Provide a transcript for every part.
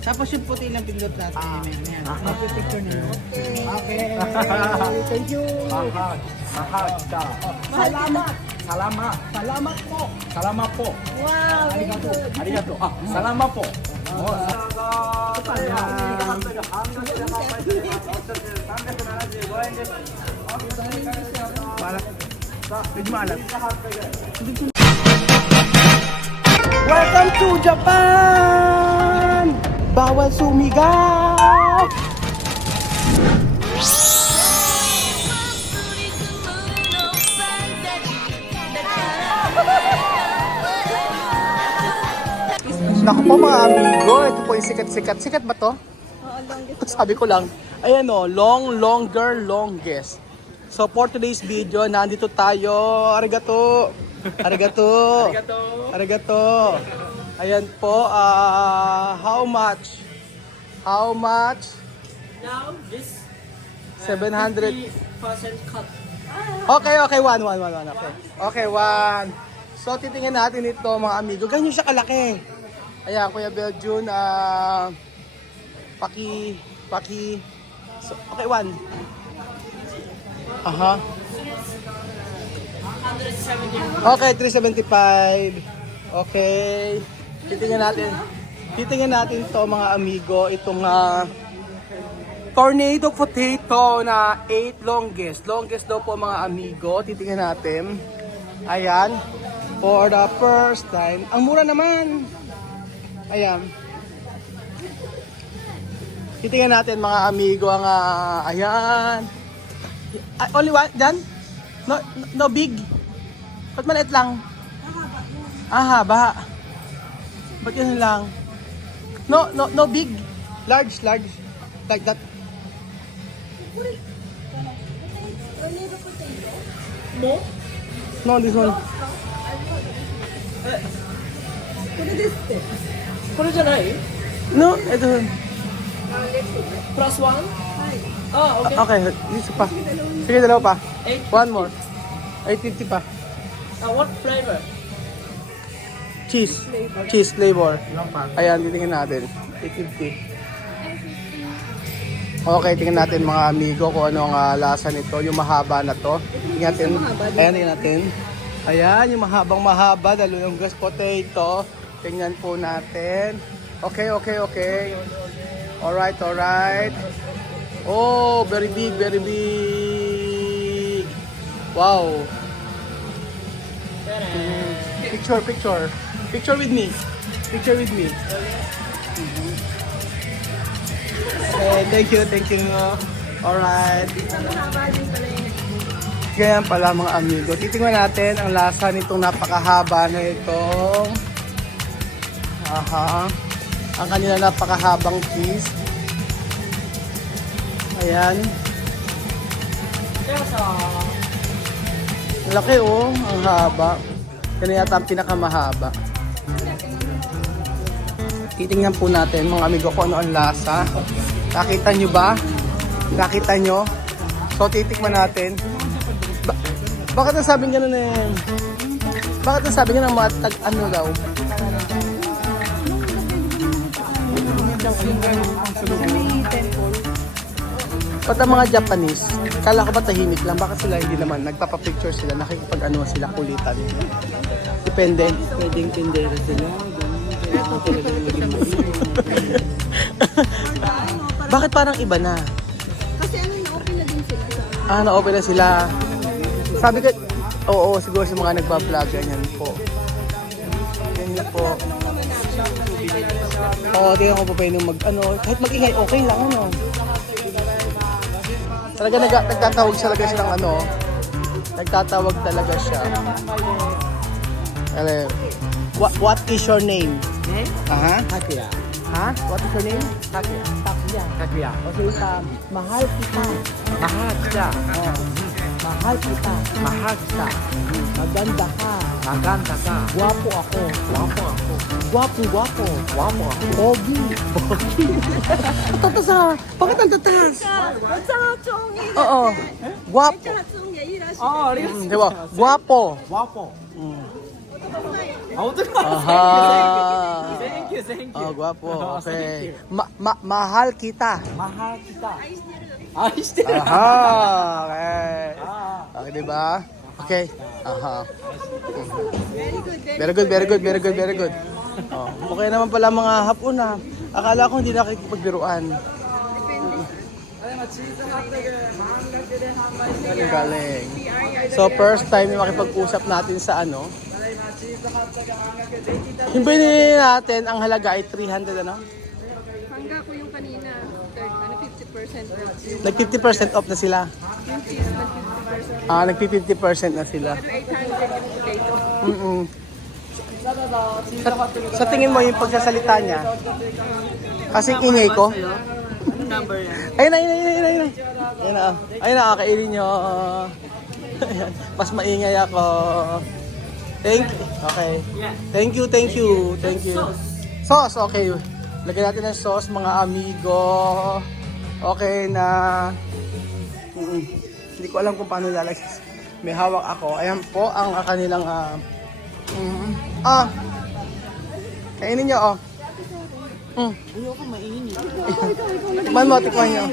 Tapos yung puti lang pindot natin. Ayan. Picture na yun. Okay. Thank you. Mahal. Salamat. Salamat. Salamat po. Salamat po. Wow, very good. Arigato. Salamat po. Welcome to Japan! Bawal sumigaw! Naku po mga amigo, ito po yung sikat-sikat. Sikat ba to? Sabi ko lang. Ayan o, longer, longest. So for today's video, nandito tayo. Arigato! Arigato! Arigato! Ayan po, how much? How much? Now this 700. 50% cut. Okay, one. Okay, one. So titingnan natin ito mga amigo. Ganyan siya kalaki. Ayan, Kuya Beljun, paki. So, okay, one. Aha. 170. Okay, 375. Okay. Titingnan natin to mga amigo, itong tornado potato na 8 longest. Longest daw po mga amigo. Titingnan natin. Ayan. For the first time. Ang mura naman. Ayan. Titingnan natin mga amigo ang ayan. Only one? Dyan? No big? Ba't maliit lang? Haba. Ba't yun lang? No big. Large. Like that. No, this one. これじゃない No, ito. Plus one? Ah, okay. Okay, isa pa. Sige, dalawa pa. 8. One more. 850 pa. What flavor? Cheese flavor. Ayan, titingnan natin. 850. Okay, tingnan natin mga amigo kung ano ang lasa nito. Yung mahaba na to. Tingnan natin. Ayan, tingnan natin. Ayan, yung mahaba. Dalawang gas potato. Tingnan po natin. Okay. Alright. Oh, very big. Wow. Picture with me. Thank you. Alright. Ganyan pala mga amigo. Titingnan natin ang lasa nitong napakahaba na itong ang kanila napakahabang cheese. Ayan. Laki oh, ang haba. Yan yata ang pinakamahaba. Titingnan po natin mga amigo kung ano ang lasa. Nakita nyo ba? Nakita nyo? So titikman natin. Bakit nasabing gano'n eh? Bakit nasabing gano'n matag ano daw? Pag ang mga Japanese, kala ko ba tahimik lang? Bakit sila hindi naman? Nagpapapicture sila, nakikipag ano sila, kulitan. Depende. Pwedeng tindera sila. Bakit parang iba na? Kasi na-open na din sila sa... Na-open na sila. Sabi ko, oo, siguro sa mga nagpa-vlog, ganyan po. Ganyan po. Oo, tingnan ko pa pa yung kahit mag-ingay, okay lang, Talaga nagtatawag talaga siya ng nagtatawag talaga siya. What is your name? Takuya. Ha? What is your name? Takuya. Okay, mahal kita. Mahal siya. Mahal kita. Mahal siya. Maganda ka. Maganda ka. Gwapo ako. Wapo ako. Gwapo. Wapo ako. Pogi. Tatas ha. Bakit ang tatas? Oo. Gwapo. Ah, Diba? Gwapo. Wapo. Aha. Thank you, thank you. Oh, guwapo. Okay. Mahal kita. Mahal kita. Aha. Okay. Okay, di ba? Okay. Aha. Very good, very good, very good, very good. Oh, okay naman pala mga hapon na. Akala ko hindi nakikipagbiruan. Galing. So first time yung makipag-usap natin sa ano. Yung binili natin, ang halaga ay 300 ano? Hangga ko yung kanina, 50% off. Nag 50% off na sila. Yung cheese, nag 50%. Nag 50% na sila. 800 yung potato. Sa tingin mo yung pagsasalita niya, kasing ingay ko. Ayun na, ayun na, ayun na, ayun na. Ayun na, ayun na, kainin nyo. Ayan, mas maingay ako. Thank you. Okay. Thank you, thank you, thank you. Sauce, okay. Lagyan natin ng sauce, mga amigo. Okay na. Hindi ko alam kung paano lalagay. May hawak ako. Ayan po ang kanilang kainin nyo, oh. Ayoko mainit. Tikman mo, tikman nyo.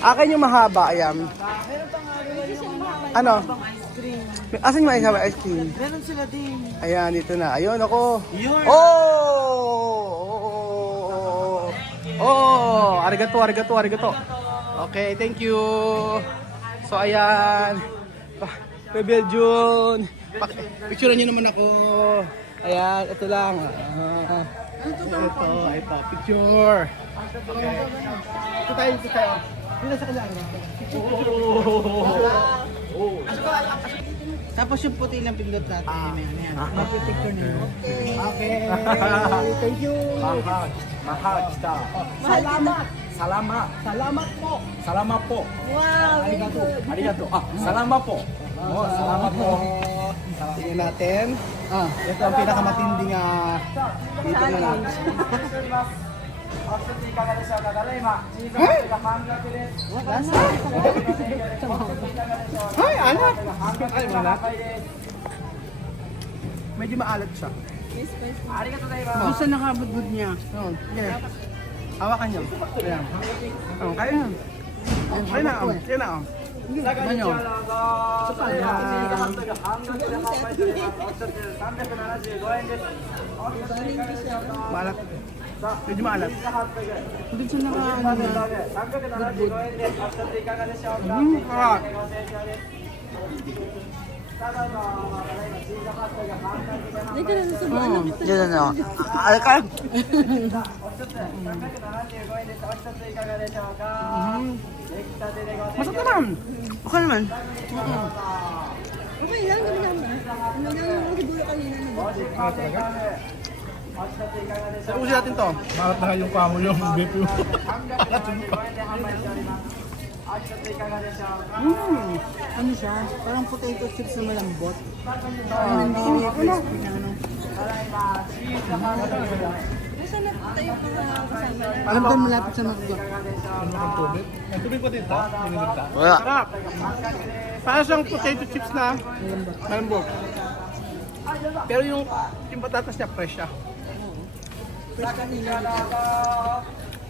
Akin yung mahaba, ayan. Ano? Asan yung mahaba ice cream? Meron sila din. Ayan, dito na. Ayun, ako. Yun. Arigato, arigato, arigato. Okay, thank you. So, ayan. Bebel June. Picturean nyo naman ako. Ayan, ito lang. Ito, picture. Okay. Ito tayo, ito tayo. Dito sa kanya. Tapos yung puti lang pindot natin. Ayan. Picture na yun. Okay. Thank you. Mahal kita. Salamat. Salamat. Salamat po. Salamat po. Wow, very good. Arigato. Salamat po. Oh, salamat po. Tingnan natin. Ito ang pinakamatinding dito na lang. Ay, alat! Ay, alat. Medyo maalat siya. Doon sa nakabudbud niya. Okay. Hawakan niyo. Ayan. Kaya na. Kaya na. Kaya na. Ano nyo? Maalat. Medyo maalat. Doon sa nakabudbud. Hindi ka na nasubuan na kita. Diyan na. Alka. Masarap naman. Okay naman. Okay lang, naman naman. Ano lang yung siguro kanina na Usin natin to. Marat na yung kamo yung BP mo. Ano siya? Parang potato chips na malambot. Hindi crispy na ano. Nasa na tayo pa kasama na. Alam ko malapit sa McDo. Tubig pa din ta? Wala. Sarap. Para siyang potato chips na malambot. Pero yung patatas niya fresh siya.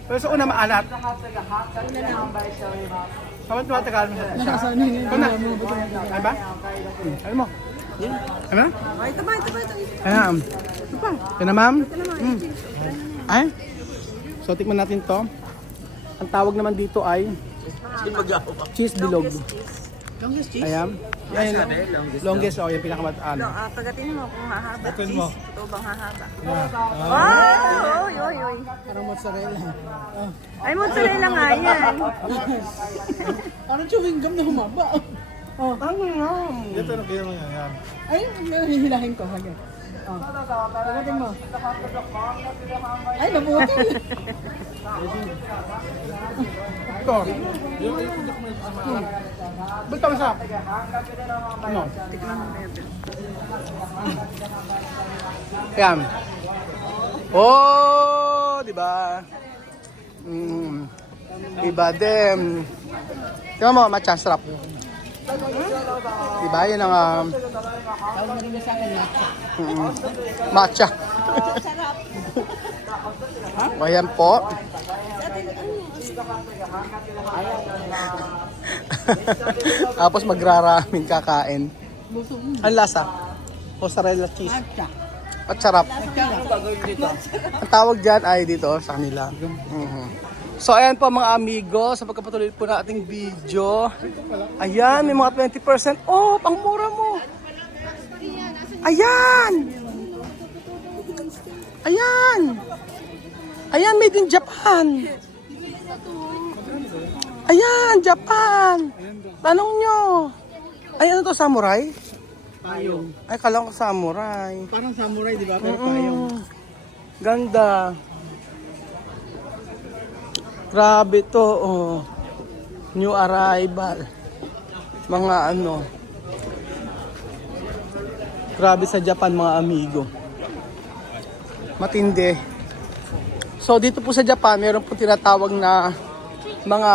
Pero sa una maalat. Kamat mo tagal mo sa siya. Nakasana yun. Ito na. Ay ba? Ano mo? Ano? Ay, ito ba? Ayan. Ito pa. Ito na ma'am. Ay? So tikman natin to. Ang tawag naman dito ay cheese bilog. Longest cheese? Ayan. Yan, longest o, yung pinakamataan. Pagatin mo kung hahaba. Open mo. Ito bang hahaba? Wow! Oy. Parang mozzarella. Ay, mozzarella nga yan. Parang chewing gum na humaba. Tama nga. Ito na kaya mo yan. Ay, hihilahin ko. Hagyan. Pagatin mo. Ay, mabuti. Ito. Ba't ka masarap? Ano? Ayan. Oh, di ba? Iba din. Tingnan mo, matcha, sarap. Diba? Yan ang Tawag na rin na sa akin, matcha. matcha. O, ayan po. Tapos magraraming kakain. Ang lasa? Mozzarella cheese. Matcha. At sarap. Matcha. Ang tawag dyan ay dito sa kanila. So ayan po mga amigo, sa pagkapatuloy po na ating video. Ayan, may mga 20%. Oh, pang mura mo. Ayan. Ayan. Ayan, made in Japan. Ayan, Japan. Tanong nyo. Ay, ano to, samurai? Payong. Ay, kala ko samurai. Parang samurai, di ba? Pero payong. Ganda. Grabe to, oh. New arrival. Mga ano. Grabe sa Japan, mga amigo. Matindi. So, dito po sa Japan, meron po tinatawag na mga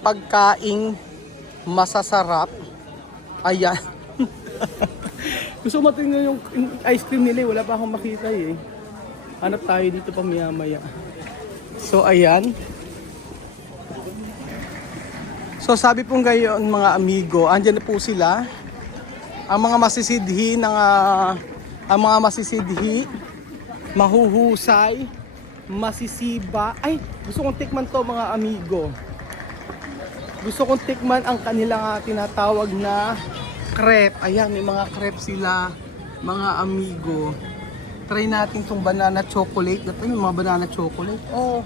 pagkaing masasarap. Ayan. Gusto mo tingnan yung ice cream nila, wala pa akong makita eh. Hanap tayo dito pa maya-maya. So ayan. So sabi pong gayon mga amigo, andyan na po sila. Ang mga masisidhi ng ang mga masisidhi, mahuhusay, masisiba. Ay, gusto kong tikman to mga amigo. Gusto kong tikman ang kanilang tinatawag na crepe. Ayan, may mga crepe sila, mga amigo. Try natin tong banana chocolate. Dapat may mga banana chocolate. Oh,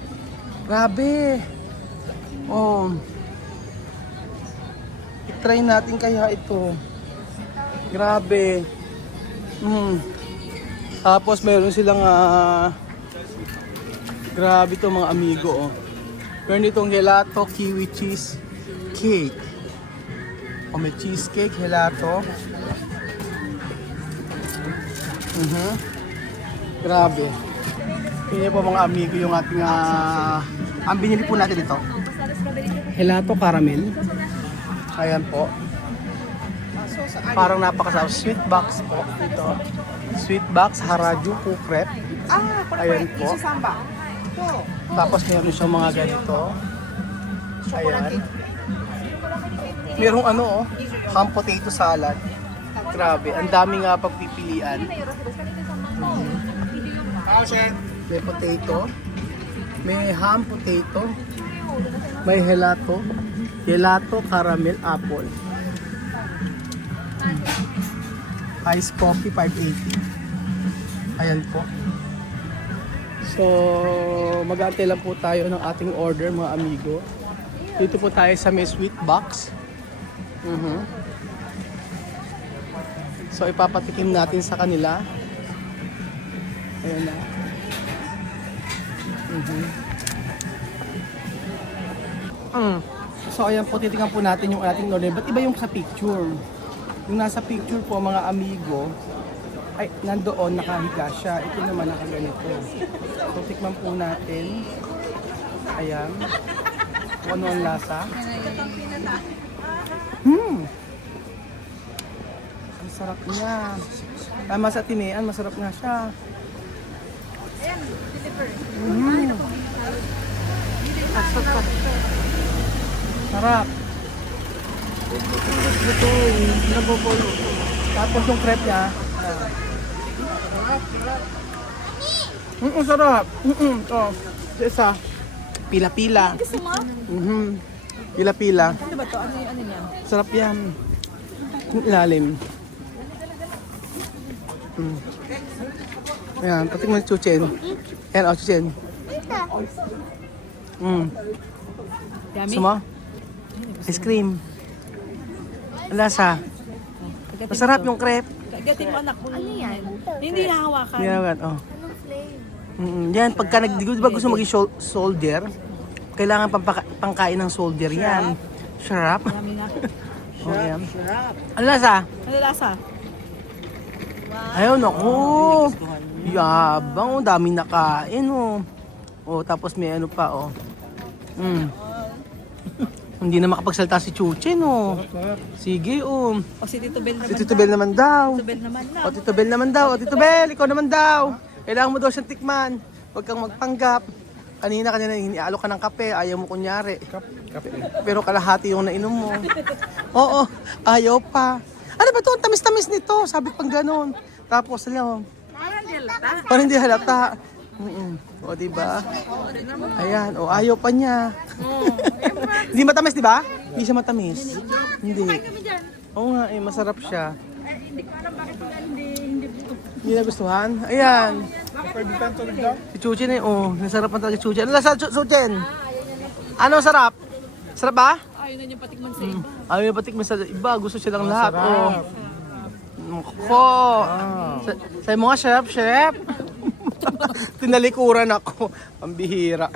grabe. Oh. I-try natin kaya ito. Grabe. Tapos meron silang grabe to mga amigo. Oh. Meron itong gelato kiwi cheese cake. O may cheesecake, gelato. Grabe. Kaya po mga amigo yung ating ang binili po natin ito. Gelato caramel. Ayan po. Parang napakasarap. Sweet box po. Ito. Sweet box Harajuku crepe. Ayan po. Tapos meron siyang mga ganito. Ayan. Merong ano oh, ham potato salad. Grabe, ang dami nga pagpipilian. May potato, may ham potato, may gelato, gelato caramel apple. Ice coffee 580. Ayan po. So, mag-aantay lang po tayo ng ating order mga amigo. Dito po tayo sa may sweet box. So ipapatikim natin sa kanila. Ayan na. So ayan po, titingnan po natin yung ating order. Ba't iba yung sa picture? Yung nasa picture po mga amigo, ay nandoon nakahiga siya. Ito naman nakaganito. So tikman po natin. Ayan. Kung ano ang lasa. Ang sarap niya. Tama sa tinian, masarap nga siya. Sarap. Ito, nabubulo. Tapos yung crepe niya. Sarap. Ito. Isa. Pila-pila. Gusto mo? Pila-pila. Ano ba to? Ano niya? Sarap yan. Yung ilalim. Ayan, patik mo yung chuchen. Ayan, oh, chuchen. Gusto mo? Ice cream. Ang lasa. Masarap yung crepe. Kagatin mo anak mo. Ano yan? Hindi nahawakan. Yan, oh. Yan, pagka diba gusto maging soldier, kailangan pangkain ng soldier yan. Sarap. Oh, yan. Ang lasa? Ano lasa? Ayun, naku. Yabang, oh, daming nakain, oh. Oh, tapos may ano pa, oh. Hindi na makapagsalita si Chuchi, no? Sige, O si Tito Bel naman. Si Tito Bel naman daw. Tito Bel naman na. O Tito Bel naman daw. O Tito Bel, ikaw naman daw. Kailangan mo daw siyang tikman. Huwag kang magpanggap. Kanina iniaalok ka ng kape. Ayaw mo kunyari. Pero kalahati yung nainom mo. Oo, ayaw pa. Ano ba to? Ang tamis-tamis nito. Sabi pang ganun. Tapos, alam mo. Parang hindi halata. O, diba? Ayan. O, ayaw pa niya. Hindi matamis, diba? Hindi siya matamis. Hindi. Oo nga, masarap siya. Hindi nagustuhan? Ayan. Si Chuchi na yun. Nasarap na talaga si Chuchi. Ano lasa, Chuchen? Ano sarap? Sarap ba? Ayaw na niya patikman sa iba. Ayaw niya patikman sa iba. Gusto silang lahat. Oh. Ko. Sa'yo mo nga, chef. Tinalikuran ako. Ang bihira.